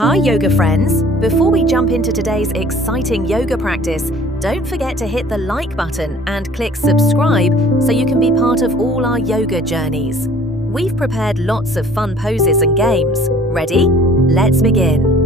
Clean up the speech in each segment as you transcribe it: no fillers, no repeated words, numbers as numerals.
Hi yoga friends! Before we jump into today's exciting yoga practice, don't forget to hit the like button and click subscribe so you can be part of all our yoga journeys. We've prepared lots of fun poses and games. Ready? Let's begin.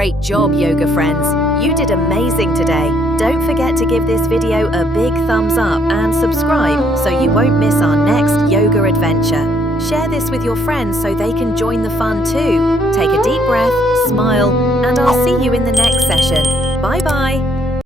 Great job, yoga friends. You did amazing today. Don't forget to give this video a big thumbs up and subscribe so you won't miss our next yoga adventure. Share this with your friends so they can join the fun too. Take a deep breath, smile, and I'll see you in the next session. Bye-bye.